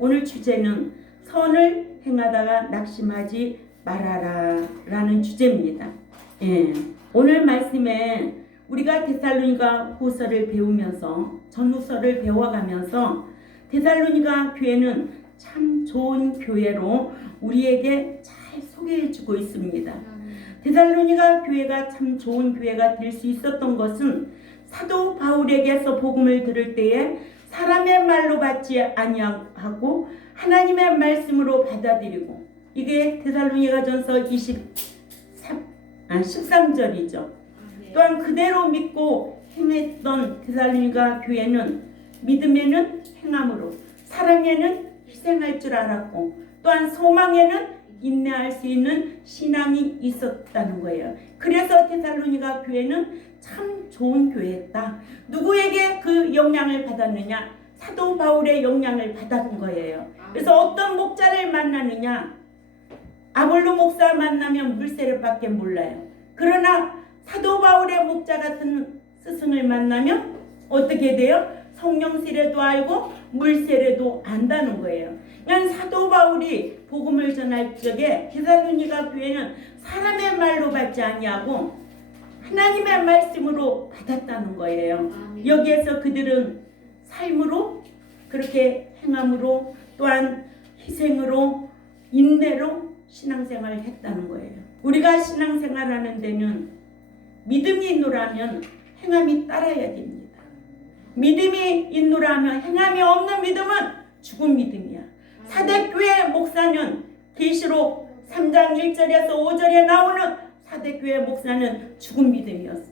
오늘 주제는 선을 행하다가 낙심하지 말아라 라는 주제입니다. 예. 오늘 말씀에 우리가 데살로니가 후서를 배우면서 전후서를 배워가면서 데살로니가 교회는 참 좋은 교회로 우리에게 잘 소개해주고 있습니다. 데살로니가 교회가 참 좋은 교회가 될 수 있었던 것은 사도 바울에게서 복음을 들을 때에 사람의 말로 받지 아니하고 하나님의 말씀으로 받아들이고, 이게 데살로니가전서 13절이죠. 또한 그대로 믿고 행했던 데살로니가 교회는 믿음에는 행함으로, 사랑에는 희생할 줄 알았고, 또한 소망에는 인내할 수 있는 신앙이 있었다는 거예요. 그래서 데살로니가 교회는 참 좋은 교회였다. 누구에게 그 영향을 받았느냐? 사도 바울의 영향을 받은 거예요. 그래서 어떤 목자를 만나느냐? 아볼로 목사 만나면 물세례밖에 몰라요. 그러나 사도 바울의 목자 같은 스승을 만나면 어떻게 돼요? 성령 세례도 알고 물세례도 안다는 거예요. 그냥 사도 바울이 복음을 전할 적에 데살로니가 교회는 사람의 말로 받지 아니하고 하나님의 말씀으로 받았다는 거예요. 여기에서 그들은 삶으로, 그렇게 행함으로, 또한 희생으로, 인내로 신앙생활을 했다는 거예요. 우리가 신앙생활하는 데는 믿음이 있노라면 행함이 따라야 됩니다. 믿음이 있노라면 행함이 없는 믿음은 죽은 믿음이야. 사대교회 목사는 계시록 3장 1절에서 5절에 나오는 사대교회 목사는 죽은 믿음이었어.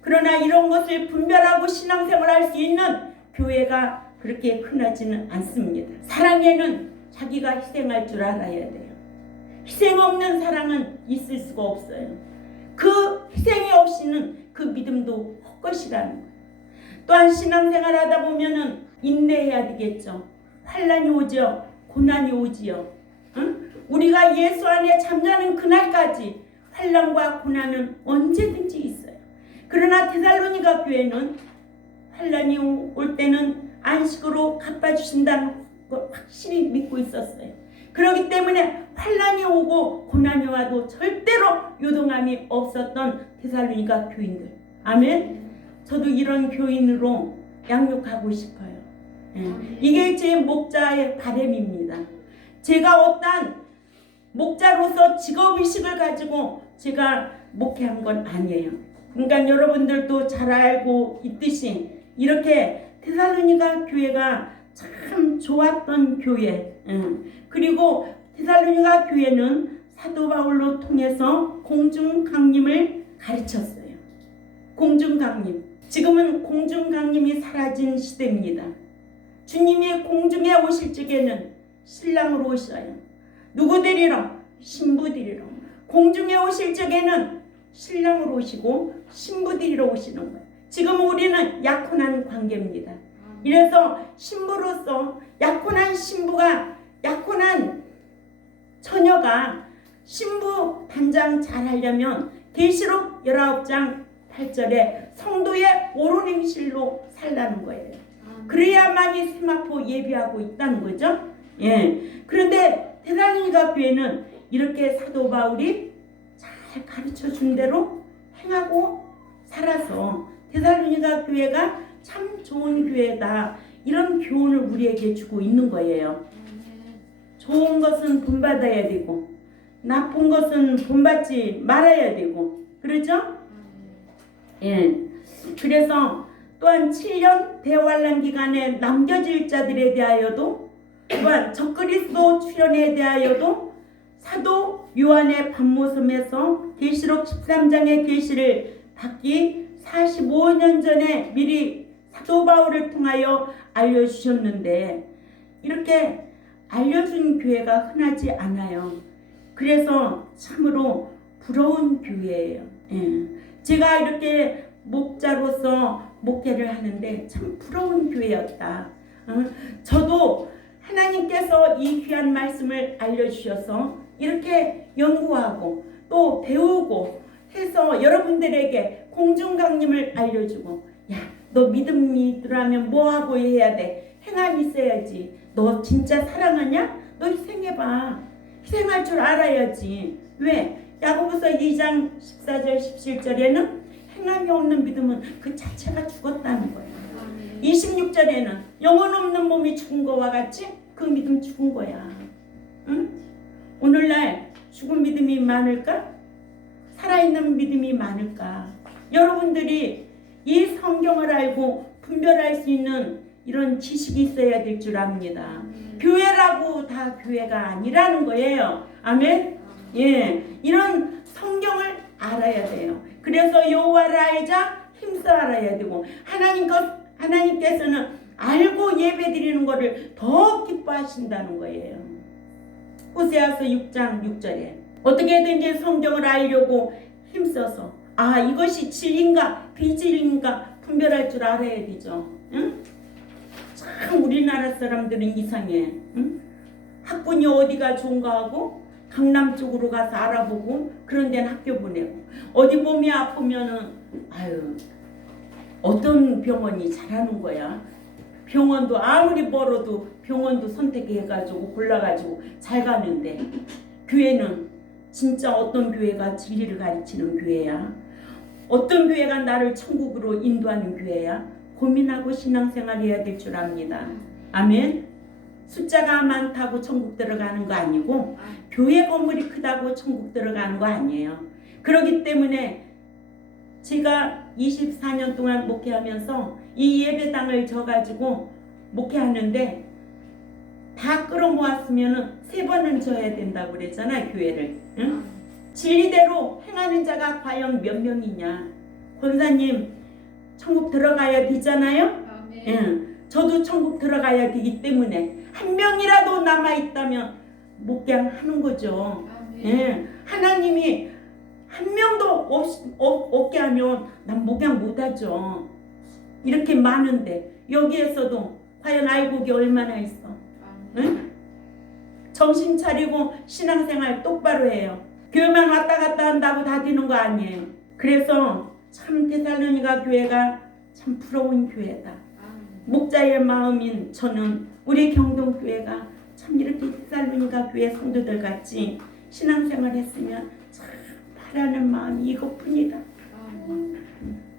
그러나 이런 것을 분별하고 신앙생활할 수 있는 교회가 그렇게 흔하지는 않습니다. 사랑에는 자기가 희생할 줄 알아야 돼요. 희생 없는 사랑은 있을 수가 없어요. 그 희생이 없이는 그 믿음도 헛것이라는 거예요. 또한 신앙생활 하다 보면은 인내해야 되겠죠. 환난이 오죠. 고난이 오지요. 응? 우리가 예수 안에 잠자는 그날까지 환난과 고난은 언제든지 있어요. 그러나 데살로니가 교회는 환난이 올 때는 안식으로 갚아주신다는 걸 확실히 믿고 있었어요. 그렇기 때문에 환난이 오고 고난이 와도 절대로 요동함이 없었던 데살로니가 교인들. 아멘. 저도 이런 교인으로 양육하고 싶어요. 이게 제 목자의 바람입니다. 제가 어떤 목자로서 직업의식을 가지고 제가 목회한 건 아니에요. 그러니까 여러분들도 잘 알고 있듯이 이렇게 데살로니가 교회가 참 좋았던 교회. 그리고 데살로니가 교회는 사도 바울로 통해서 공중 강림을 가르쳤어요. 공중 강림. 지금은 공중 강림이 사라진 시대입니다. 주님이 공중에 오실 적에는 신랑으로 오셔요. 누구 데리러? 신부 데리러. 공중에 오실 적에는 신랑으로 오시고 신부 데리러 오시는 거예요. 지금 우리는 약혼한 관계입니다. 이래서 신부로서 약혼한 신부가, 약혼한 처녀가 신부 단장 잘 하려면 계시록 19장 8절에 성도의 옳은 행실로 살라는 거예요. 그래야만이 세마포 예비하고 있다는 거죠. 예. 그런데 데살로니가 교회는 이렇게 사도 바울이 잘 가르쳐 준 대로 행하고 살아서 데살로니가 교회가 참 좋은 교회다, 이런 교훈을 우리에게 주고 있는 거예요. 좋은 것은 본받아야 되고 나쁜 것은 본받지 말아야 되고, 그렇죠? 예. 그래서 또한 7년 대환란 기간에 남겨질 자들에 대하여도, 또한 적그리스도 출현에 대하여도 사도 요한의 반모섬에서 계시록 13장의 계시를 받기 45년 전에 미리 사도 바울을 통하여 알려주셨는데, 이렇게 알려준 교회가 흔하지 않아요. 그래서 참으로 부러운 교회예요. 예. 제가 이렇게 목자로서 목회를 하는데 참 부러운 교회였다. 저도 하나님께서 이 귀한 말씀을 알려주셔서 이렇게 연구하고 또 배우고 해서 여러분들에게 공중강림을 알려주고, 야, 너 믿음이 있더라면 뭐하고 해야 돼? 행함이 있어야지. 너 진짜 사랑하냐? 너 희생해봐. 희생할 줄 알아야지. 왜? 야고보서 2장 14절 17절에는 행함이 없는 믿음은 그 자체가 죽었다는 거예요. 26절에는 영혼 없는 몸이 죽은 거와 같이 그 믿음 죽은 거야. 응? 오늘날 죽은 믿음이 많을까? 살아있는 믿음이 많을까? 여러분들이 이 성경을 알고 분별할 수 있는 이런 지식이 있어야 될 줄 압니다. 교회라고 다 교회가 아니라는 거예요. 아멘? 예, 이런 성경을 알아야 돼요. 그래서 여호와를 알자 힘써 알아야 되고 하나님께서는 알고 예배드리는 것을 더 기뻐하신다는 거예요. 호세아서 6장 6절에 어떻게든지 성경을 알려고 힘써서 이것이 진리인가 비진리인가 분별할 줄 알아야 되죠. 응? 참 우리나라 사람들은 이상해. 응? 학군이 어디가 좋은가 하고 강남 쪽으로 가서 알아보고 그런 데는 학교 보내고 어디 몸이 아프면은 어떤 병원이 잘하는 거야. 병원도 아무리 멀어도 병원도 선택해가지고 골라가지고 잘 가는데 교회는 진짜 어떤 교회가 진리를 가르치는 교회야? 어떤 교회가 나를 천국으로 인도하는 교회야? 고민하고 신앙생활 해야 될 줄 압니다. 아멘. 숫자가 많다고 천국 들어가는 거 아니고 교회 건물이 크다고 천국 들어가는 거 아니에요. 그렇기 때문에 제가 24년 동안 목회하면서 이 예배당을 져가지고 목회하는데 다 끌어모았으면 3번은 져야 된다고 그랬잖아요. 교회를. 응? 진리대로 행하는 자가 과연 몇 명이냐. 권사님 천국 들어가야 되잖아요. 응. 저도 천국 들어가야 되기 때문에 한 명이라도 남아있다면 목양하는 거죠. 예. 하나님이 한 명도 없게 하면 난 목양 못하죠. 이렇게 많은데 여기에서도 과연 알곡이 얼마나 있어. 응? 정신 차리고 신앙생활 똑바로 해요. 교회만 왔다 갔다 한다고 다 되는 거 아니에요. 그래서 참 데살로니가 교회가 참 부러운 교회다. 목자의 마음인 저는 우리 경동교회가 참 이렇게 데살로니가 교회 성도들 같이 신앙생활 했으면 참 바라는 마음이 이것뿐이다.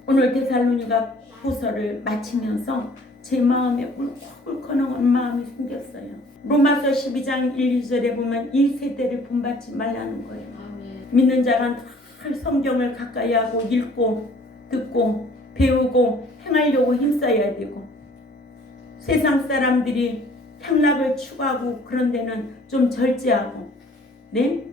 오늘 데살로니가 후서를 마치면서 제 마음에 울컥울컥한 마음이 생겼어요. 로마서 12장 1, 2절에 보면 이 세대를 본받지 말라는 거예요. 믿는 자가 늘 성경을 가까이 하고 읽고 듣고 배우고 행하려고 힘써야 되고 세상 사람들이 향락을 추구하고 그런 데는 좀 절제하고 네?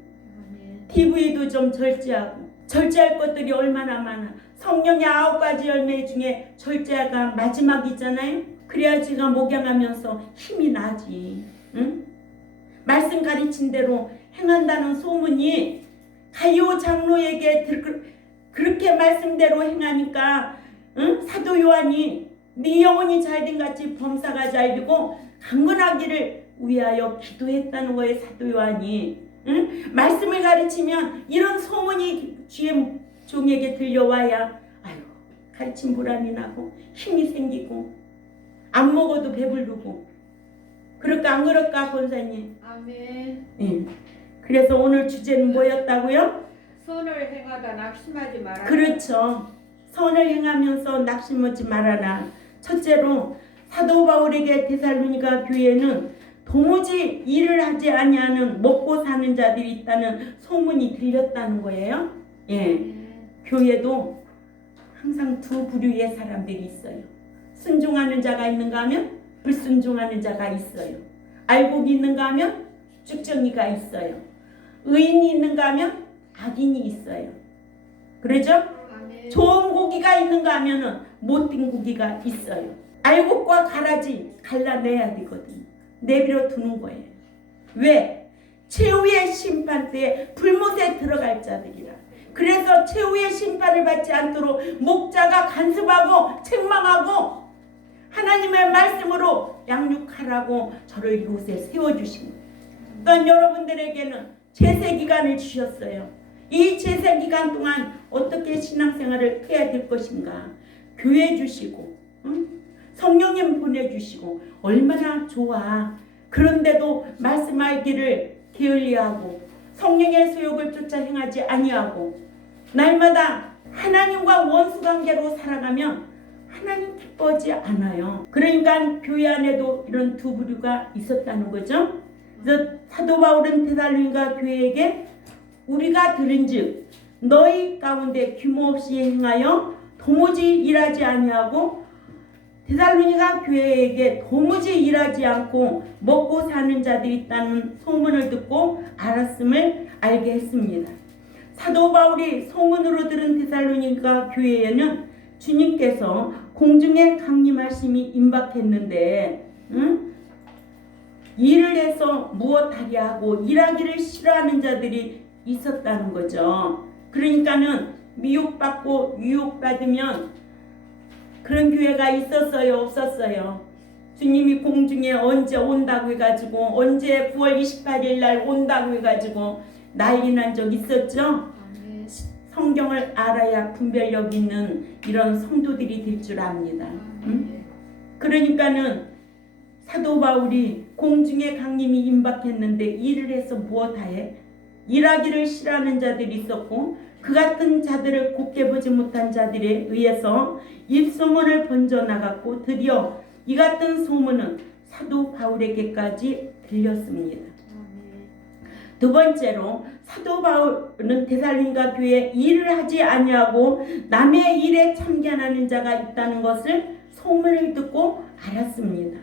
TV도 좀 절제하고 절제할 것들이 얼마나 많아. 성령의 9가지 열매 중에 절제가 마지막이잖아요. 그래야 제가 목양하면서 힘이 나지. 응? 말씀 가르친 대로 행한다는 소문이 가이오 장로에게 그렇게 말씀대로 행하니까 응? 사도 요한이 네 영혼이 잘된 같이 범사가 잘되고 강건하기를 위하여 기도했다는 거예요. 사도 요한이. 응? 말씀을 가르치면 이런 소문이 주의 종에게 들려와야 가르친 보람이 나고 힘이 생기고 안 먹어도 배부르고 그럴까 안 그럴까 권사님? 아멘. 예. 그래서 오늘 주제는 뭐였다고요? 선을 행하다 낙심하지 말아라. 그렇죠. 선을 행하면서 낙심하지 말아라. 첫째로 사도 바울에게 데살로니가 교회는 도무지 일을 하지 아니하는 먹고 사는 자들이 있다는 소문이 들렸다는 거예요. 예. 교회도 항상 두 부류의 사람들이 있어요. 순종하는 자가 있는가 하면 불순종하는 자가 있어요. 알곡이 있는가 하면 쭉정이가 있어요. 의인이 있는가 하면 악인이 있어요. 그러죠? 아멘. 좋은 고기가 있는가 하면 못된 고기가 있어요. 알곡과 가라지 갈라내야 되거든요. 내버려 두는 거예요. 왜? 최후의 심판 때에 불못에 들어갈 자들이라. 그래서 최후의 심판을 받지 않도록 목자가 간섭하고 책망하고 하나님의 말씀으로 양육하라고 저를 이곳에 세워주신 거예요. 그러니까 여러분들에게는 제세기간을 주셨어요. 이 제세기간 동안 어떻게 신앙생활을 해야 될 것인가. 교회 주시고 응? 성령님 보내주시고 얼마나 좋아. 그런데도 말씀하기를 게을리하고 성령의 소욕을 쫓아 행하지 아니하고 날마다 하나님과 원수관계로 살아가면 하나님 기뻐하지 않아요. 그러니까 교회 안에도 이런 두 부류가 있었다는 거죠. 그래서 사도 바울은 데살로니가 교회에게 우리가 들은즉 너희 가운데 규모 없이 행하여 도무지 일하지 아니하고 데살로니가 교회에게 도무지 일하지 않고 먹고 사는 자들이 있다는 소문을 듣고 알았음을 알게 했습니다. 사도 바울이 소문으로 들은 데살로니가 교회에는 주님께서 공중에 강림하심이 임박했는데 일을 해서 무엇하랴 하고 일하기를 싫어하는 자들이 있었다는 거죠. 그러니까는 미혹받고 유혹받으면 그런 교회가 있었어요, 없었어요? 주님이 공중에 언제 온다고 해가지고 언제 9월 28일 날 온다고 해가지고 난리 난 적 있었죠? 성경을 알아야 분별력 있는 이런 성도들이 될 줄 압니다. 그러니까는 사도 바울이 공중에 강림이 임박했는데 일을 해서 무엇하해? 일하기를 싫어하는 자들이 있었고 그 같은 자들을 곱게 보지 못한 자들에 의해서 입소문을 번져나갔고 드디어 이 같은 소문은 사도 바울에게까지 들렸습니다. 두 번째로 사도 바울은 데살로니가 교회에 일을 하지 아니하고 남의 일에 참견하는 자가 있다는 것을 소문을 듣고 알았습니다.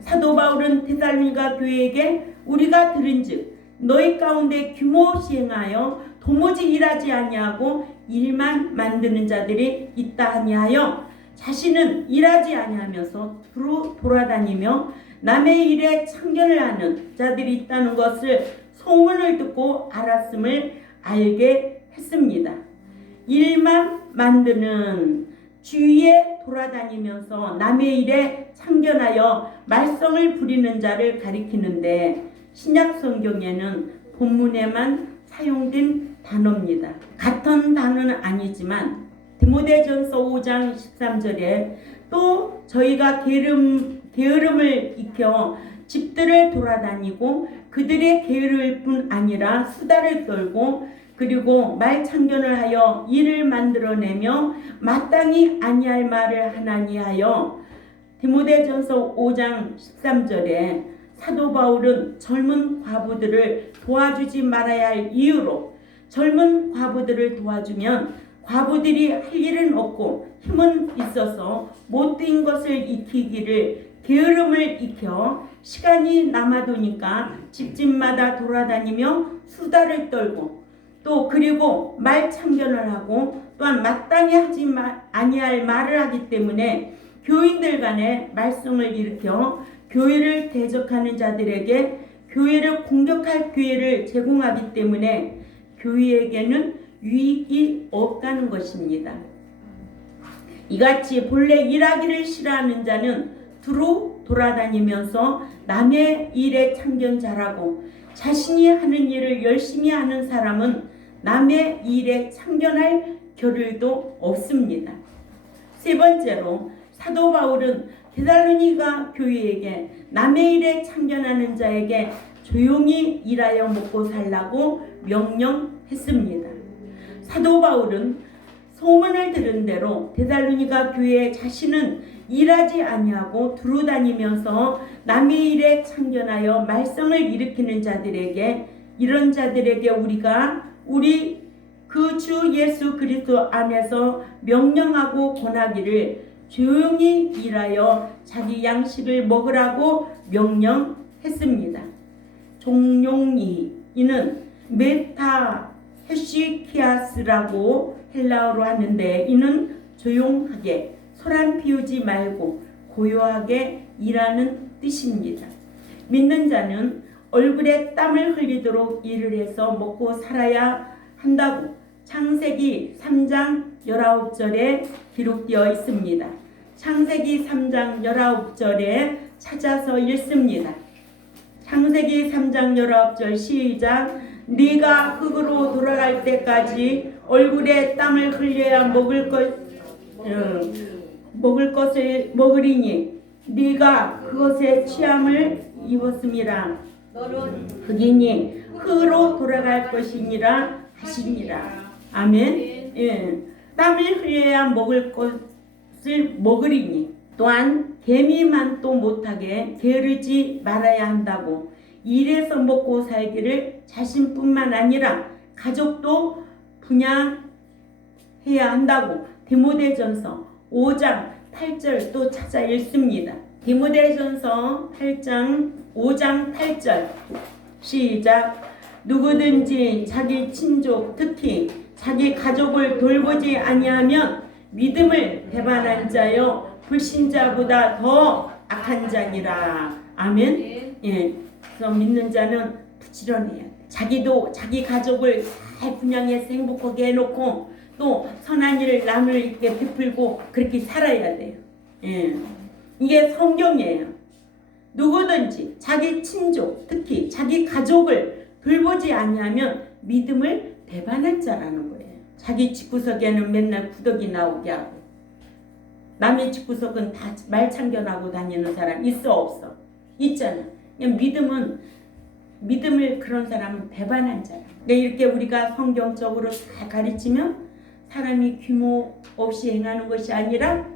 사도 바울은 데살로니가 교회에게 우리가 들은즉 너희 가운데 규모 없이 행하여 도무지 일하지 아니하고 일만 만드는 자들이 있다 아니하여 자신은 일하지 아니하면서 두루 돌아다니며 남의 일에 참견을 하는 자들이 있다는 것을 소문을 듣고 알았음을 알게 했습니다. 일만 만드는 주위에 돌아다니면서 남의 일에 참견하여 말썽을 부리는 자를 가리키는데 신약 성경에는 본문에만 사용된 단어입니다. 같은 단어는 아니지만 디모데전서 5장 13절에 또 저희가 게으름을 익혀 집들을 돌아다니고 그들의 게으를 뿐 아니라 수다를 떨고 그리고 말참견을 하여 일을 만들어내며 마땅히 아니할 말을 하나니 하여 디모데전서 5장 13절에 사도 바울은 젊은 과부들을 도와주지 말아야 할 이유로 젊은 과부들을 도와주면 과부들이 할 일은 없고 힘은 있어서 못된 것을 익히기를 게으름을 익혀 시간이 남아도니까 집집마다 돌아다니며 수다를 떨고 또 그리고 말참견을 하고 또한 마땅히 하지 아니할 말을 하기 때문에 교인들 간에 말썽을 일으켜 교회를 대적하는 자들에게 교회를 공격할 기회를 제공하기 때문에 교회에게는 유익이 없다는 것입니다. 이같이 본래 일하기를 싫어하는 자는 두루 돌아다니면서 남의 일에 참견자라고 자신이 하는 일을 열심히 하는 사람은 남의 일에 참견할 겨를도 없습니다. 세 번째로 사도 바울은 데살로니가 교회에게 남의 일에 참견하는 자에게 조용히 일하여 먹고 살라고 명령했습니다. 사도 바울은 소문을 들은 대로 데살로니가 교회에 자신은 일하지 아니하고 두루 다니면서 남의 일에 참견하여 말썽을 일으키는 자들에게 이런 자들에게 우리 그 주 예수 그리스도 안에서 명령하고 권하기를 조용히 일하여 자기 양식을 먹으라고 명령했습니다. 종용이 이는 메타 헤시키아스라고 헬라어로 하는데 이는 조용하게 소란 피우지 말고 고요하게 일하는 뜻입니다. 믿는 자는 얼굴에 땀을 흘리도록 일을 해서 먹고 살아야 한다고 창세기 3장 19절에 기록되어 있습니다. 창세기 3장 19절에 찾아서 읽습니다. 창세기 3장 19절 시작. 네가 흙으로 돌아갈 때까지 얼굴에 땀을 흘려야 먹을 것을 먹으리니 네가 그것에 취함을 입었음이라. 너는 흑인이 흑으로 돌아갈 것이니라 하시니라. 아멘. 예. 땀을 흘려야 먹을 것을 먹으리니 또한 개미만 또 못하게 게으르지 말아야 한다고. 일해서 먹고 살기를 자신뿐만 아니라 가족도 분양해야 한다고 디모데전서 5장 8절 또 찾아 읽습니다. 디모데전서 8장 5장 8절 시작. 누구든지 자기 친족 특히 자기 가족을 돌보지 아니하면 믿음을 배반한 자여 불신자보다 더 악한 자니라. 아멘. 예. 그래서 믿는 자는 부지런해야 돼. 자기도 자기 가족을 잘 분양해서 행복하게 해놓고 또 선한 일을 남을 이렇게 베풀고 그렇게 살아야 돼요. 예. 이게 성경이에요. 누구든지 자기 친족 특히 자기 가족을 돌보지 아니하면 믿음을 배반한 자라는 거예요. 자기 집구석에는 맨날 구더기 나오게 하고 남의 집구석은 다 말 참견하고 다니는 사람 있어 없어? 있잖아. 그냥 믿음을 그런 사람은 배반한 자야. 그러니까 이렇게 우리가 성경적으로 다 가르치면 사람이 규모 없이 행하는 것이 아니라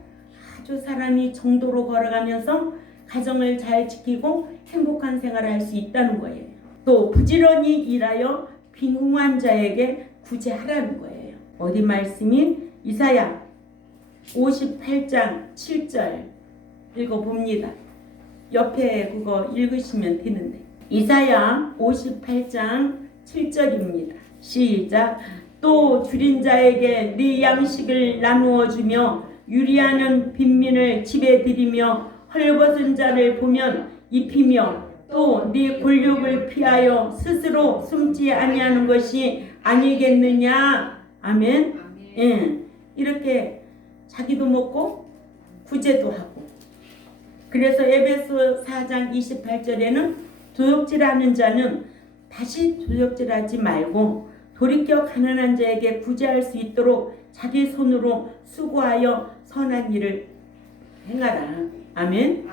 아주 사람이 정도로 걸어가면서 가정을 잘 지키고 행복한 생활을 할 수 있다는 거예요. 또 부지런히 일하여 빈궁한 자에게 구제하라는 거예요. 어디 말씀이? 이사야 58장 7절 읽어봅니다. 옆에 그거 읽으시면 되는데 이사야 58장 7절입니다. 시작. 또 줄인 자에게 네 양식을 나누어 주며 유리하는 빈민을 집에 들이며 헐벗은 자를 보면 입히며 또 네 골육을 피하여 스스로 숨지 아니하는 것이 아니겠느냐. 아멘. 예. 이렇게 자기도 먹고 구제도 하고. 그래서 에베소 4장 28절에는 도둑질하는 자는 다시 도둑질하지 말고 돌이켜 가난한 자에게 구제할 수 있도록 자기 손으로 수고하여 선한 일을 행하라. 아멘.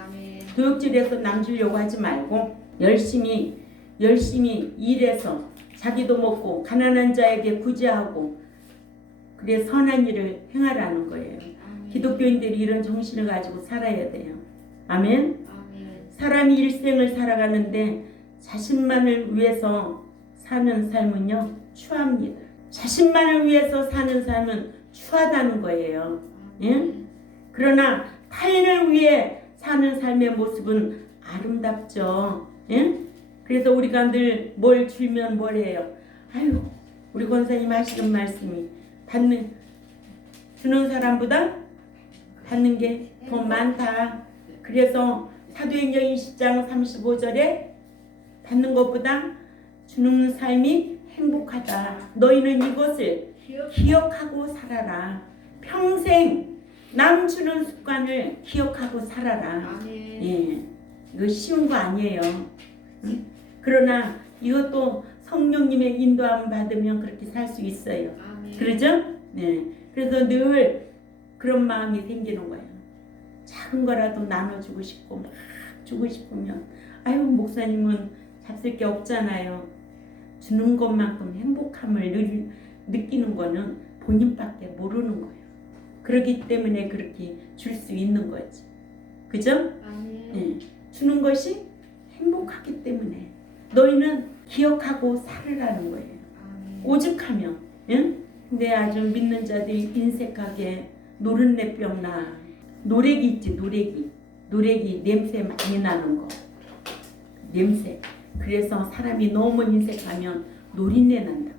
도둑질해서 남 주려고 하지 말고 열심히 일해서 자기도 먹고 가난한 자에게 구제하고 그래 선한 일을 행하라는 거예요. 기독교인들이 이런 정신을 가지고 살아야 돼요. 아멘. 사람이 일생을 살아가는데 자신만을 위해서 사는 삶은요 추합니다. 자신만을 위해서 사는 삶은 추하다는 거예요. 예? 그러나 타인을 위해 사는 삶의 모습은 아름답죠. 예? 그래서 우리가 늘 뭘 주면 뭘 해요. 아유 우리 권사님 하시는 말씀이 주는 사람보다 받는 게 더 많다. 그래서 사도행전 20장 35절에 받는 것보다 주는 삶이 행복하다. 너희는 이것을 기억하고 살아라. 평생 남 주는 습관을 기억하고 살아라. 예, 이거 쉬운 거 아니에요. 응? 그러나 이것도 성령님의 인도함 받으면 그렇게 살 수 있어요. 그러죠? 네. 그래서 늘 그런 마음이 생기는 거예요. 작은 거라도 나눠주고 싶고 막 주고 싶으면 아유 목사님은 잡쓸 게 없잖아요. 주는 것만큼 행복함을 느끼는 거는 본인밖에 모르는 거예요. 그렇기 때문에 그렇게 줄 수 있는 거지. 그죠? 네. 주는 것이 행복하기 때문에 너희는 기억하고 살으라는 거예요. 오죽하면 응? 근데 아주 믿는 자들이 인색하게 노른내병 나 노래기 있지. 노래기 냄새 많이 나는 거 냄새. 그래서 사람이 너무 인색하면 노린내 난다.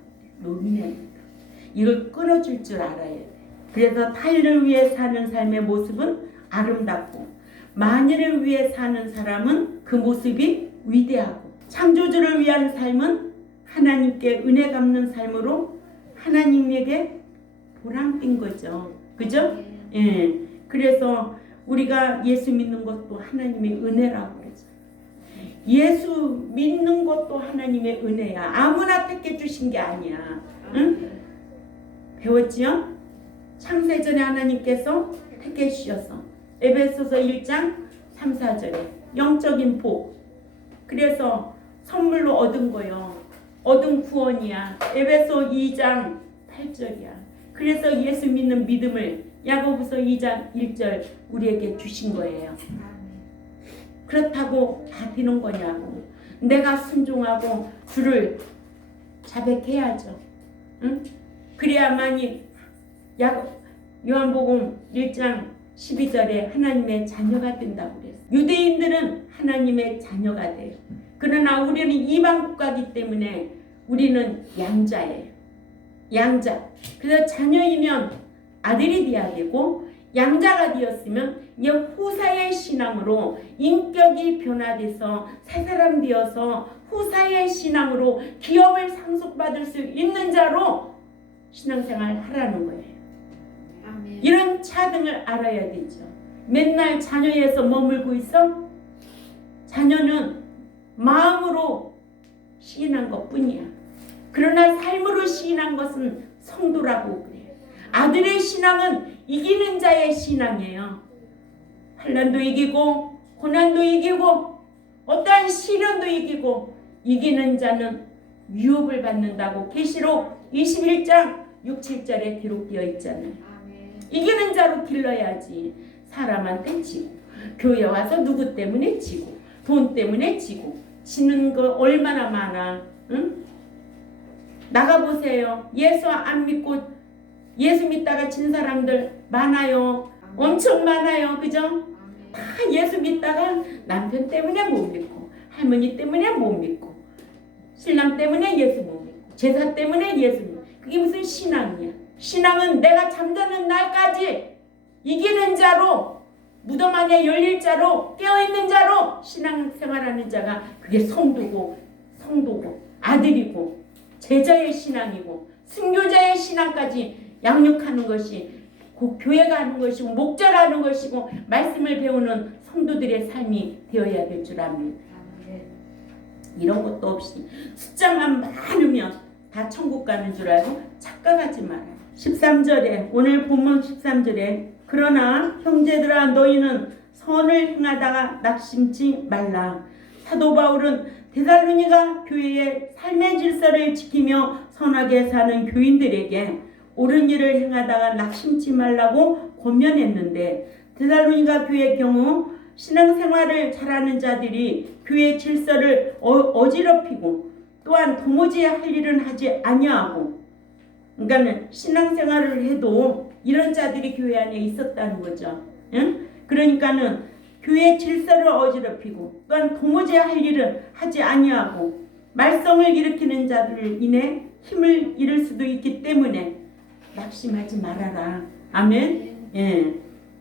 이걸 끊어줄 줄 알아야 돼. 그래서 타인을 위해 사는 삶의 모습은 아름답고 만인을 위해 사는 사람은 그 모습이 위대하고 창조주를 위한 삶은 하나님께 은혜 갚는 삶으로 하나님에게 보람된 거죠. 그죠? 예. 그래서 우리가 예수 믿는 것도 하나님의 은혜라고 그러죠. 예수 믿는 것도 하나님의 은혜야. 아무나 택해 주신 게 아니야. 응? 배웠지요? 창세전에 하나님께서 택해 주셔서 에베소서 1장 3, 4절에 영적인 복 그래서 선물로 얻은 거요. 얻은 구원이야. 에베소 2장 8절이야. 그래서 예수 믿는 믿음을 야고보서 2장 1절 우리에게 주신 거예요. 그렇다고 다 되는 거냐고. 내가 순종하고 주를 자백해야죠. 응? 그래야만이 요한복음 1장 12절에 하나님의 자녀가 된다고 그랬어요. 유대인들은 하나님의 자녀가 돼요. 그러나 우리는 이방 국가이기 때문에 우리는 양자예요. 양자. 그래서 자녀이면 아들이 되어야 되고, 양자가 되었으면 이제 후사의 신앙으로 인격이 변화돼서 새 사람 되어서 후사의 신앙으로 기업을 상속받을 수 있는 자로 신앙생활 하라는 거예요. 아멘. 이런 차등을 알아야 되죠. 맨날 자녀에서 머물고 있어? 자녀는 마음으로 시인한 것 뿐이야. 그러나 삶으로 시인한 것은 성도라고 그래요. 아들의 신앙은 이기는 자의 신앙이에요. 환난도 이기고 고난도 이기고 어떠한 시련도 이기고 이기는 자는 유업을 받는다고 계시록 21장 6, 7절에 기록되어 있잖아요. 아멘. 이기는 자로 길러야지. 사람한테 지고 교회 와서 누구 때문에 지고 돈 때문에 지고 지는 거 얼마나 많아. 응? 나가보세요. 예수 안 믿고 예수 믿다가 진 사람들 많아요. 엄청 많아요. 그죠? 다 예수 믿다가 남편 때문에 못 믿고 할머니 때문에 못 믿고 신랑 때문에 예수 못 믿고 제사 때문에 예수 믿고 그게 무슨 신앙이야. 신앙은 내가 잠자는 날까지 이기는 자로 무덤 안에 열릴 자로 깨어있는 자로 신앙생활하는 자가 그게 성도고 아들이고 제자의 신앙이고 순교자의 신앙까지 양육하는 것이 교회가 하는 것이고 목자가 하는 것이고 말씀을 배우는 성도들의 삶이 되어야 될 줄 압니다. 이런 것도 없이 숫자만 많으면 다 천국 가는 줄 알고 착각하지 말아요. 13절에 오늘 본문 13절에 그러나 형제들아 너희는 선을 행하다가 낙심치 말라. 사도 바울은 데살로니가 교회의 삶의 질서를 지키며 선하게 사는 교인들에게 옳은 일을 행하다가 낙심치 말라고 권면했는데 데살로니가 교회의 경우 신앙생활을 잘하는 자들이 교회 질서를 어지럽히고 또한 도무지 할 일은 하지 아니하고 그러니까 신앙생활을 해도 이런 자들이 교회 안에 있었다는 거죠. 응? 그러니까는 교회 질서를 어지럽히고 또한 도무지 할 일은 하지 아니하고 말썽을 일으키는 자들을 인해 힘을 잃을 수도 있기 때문에 낙심하지 말아라. 아멘. 예.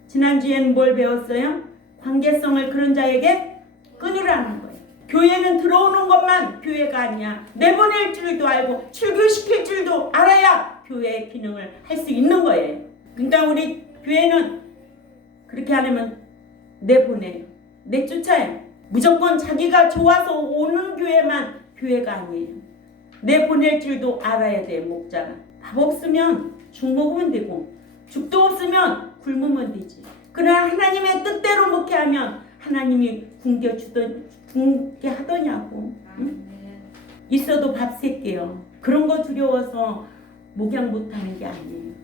지난주에는 뭘 배웠어요? 관계성을 그런 자에게 끊으라는 거예요. 교회는 들어오는 것만 교회가 아니야. 내보낼 줄도 알고 출교시킬 줄도 알아야 교회의 기능을 할 수 있는 거예요. 그러니까 우리 교회는 그렇게 안 하면 내보내요. 내쫓아요. 무조건 자기가 좋아서 오는 교회만 교회가 아니에요. 내보낼 줄도 알아야 돼. 목자가. 밥 없으면 죽 먹으면 되고 죽도 없으면 굶으면 되지. 그러나 하나님의 뜻대로 목회하면 하나님이 굶게 하더냐고. 응? 있어도 밥 새게요. 그런 거 두려워서 목양 못하는 게 아니에요.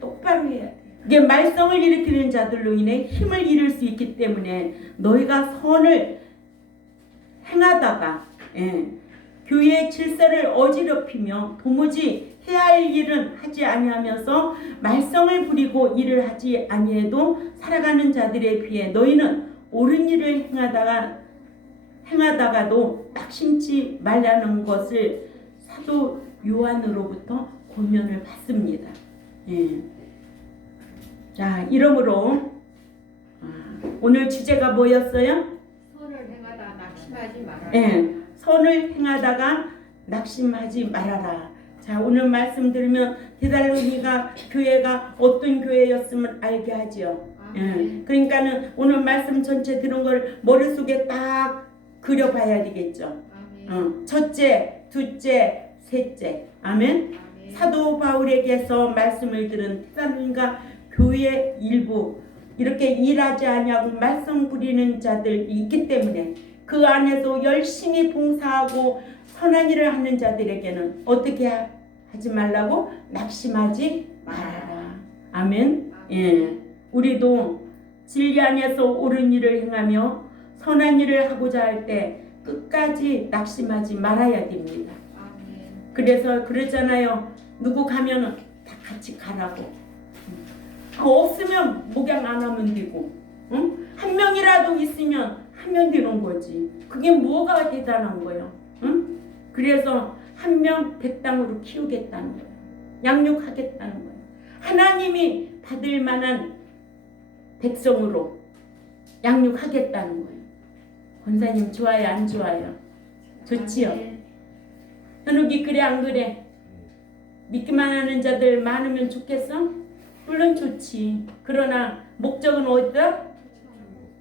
똑바로 해야 돼. 이게 말썽을 일으키는 자들로 인해 힘을 잃을 수 있기 때문에 너희가 선을 행하다가 교회의 질서를 어지럽히며 도무지 해야 할 일은 하지 아니하면서 말썽을 부리고 일을 하지 아니해도 살아가는 자들에 비해 너희는 옳은 일을 행하다가도 낙심치 말라는 것을 사도 요한으로부터 권면을 받습니다. 자, 이러므로 오늘 주제가 뭐였어요? 선을 행하다 낙심하지 말아라. 선을 행하다가 낙심하지 말아라. 자, 오늘 말씀 들으면 데살로니가 교회가 어떤 교회였으면 알게 하죠. 그러니까는 오늘 말씀 전체 들은 걸 머릿속에 딱 그려봐야 되겠죠. 첫째, 둘째, 셋째. 아멘. 사도 바울에게서 말씀을 들은 데살로니가 교회 일부 이렇게 일하지 아니하고 말썽 부리는 자들이 있기 때문에 그 안에서 열심히 봉사하고 선한 일을 하는 자들에게는 어떻게 하지 말라고? 낙심하지 말아라. 아멘. 예. 우리도 진리 안에서 옳은 일을 행하며 선한 일을 하고자 할 때 끝까지 낙심하지 말아야 됩니다. 아멘. 그래서 그러잖아요. 누구 가면은 다 같이 가라고. 없으면 목양 안 하면 되고, 응? 한 명이라도 있으면 하면 되는 거지. 그게 뭐가 대단한 거예요? 응? 그래서 한 명 백당으로 키우겠다는 거예요. 양육하겠다는 거예요. 하나님이 받을 만한 백성으로 양육하겠다는 거예요. 권사님 좋아요, 안 좋아요? 좋지요? 아멘. 현욱이 그래 안 그래? 믿기만 하는 자들 많으면 좋겠어? 물론 좋지. 그러나 목적은 어디다?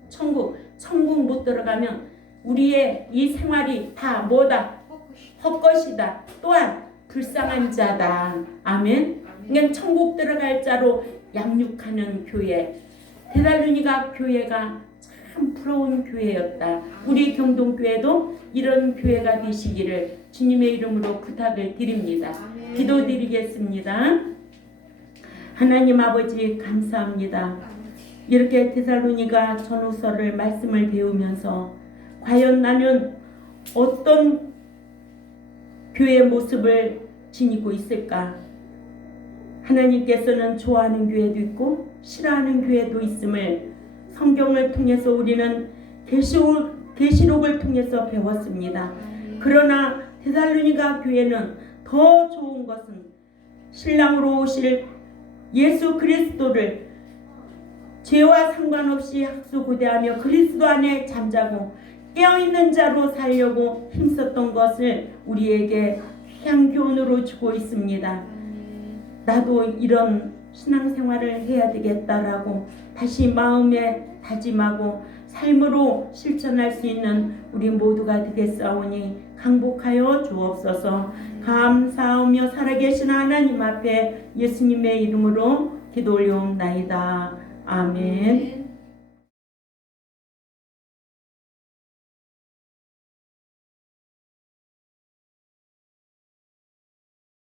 천국. 천국 못 들어가면 우리의 이 생활이 다 뭐다? 헛것이다. 또한 불쌍한 자다. 아멘. 그러니까 천국 들어갈 자로 양육하는 교회. 데살로니가 교회가 참 부러운 교회였다. 우리 경동교회도 이런 교회가 되시기를 주님의 이름으로 부탁을 드립니다. 아멘. 기도드리겠습니다. 하나님 아버지 감사합니다. 이렇게 데살로니가 전후서를 말씀을 배우면서 과연 나는 어떤 교회의 모습을 지니고 있을까? 하나님께서는 좋아하는 교회도 있고 싫어하는 교회도 있음을 성경을 통해서 우리는 계시록을 통해서 배웠습니다. 그러나 데살로니가 교회는 더 좋은 것은 신랑으로 오실 예수 그리스도를 죄와 상관없이 학수고대하며 그리스도 안에 잠자고 깨어있는 자로 살려고 힘썼던 것을 우리에게 귀한 교훈으로 주고 있습니다. 나도 이런 신앙생활을 해야 되겠다라고 다시 마음에 다짐하고 삶으로 실천할 수 있는 우리 모두가 되겠사오니 강복하여 주옵소서. 감사하며 살아계신 하나님 앞에 예수님의 이름으로 기도 올려옵나이다. 아멘.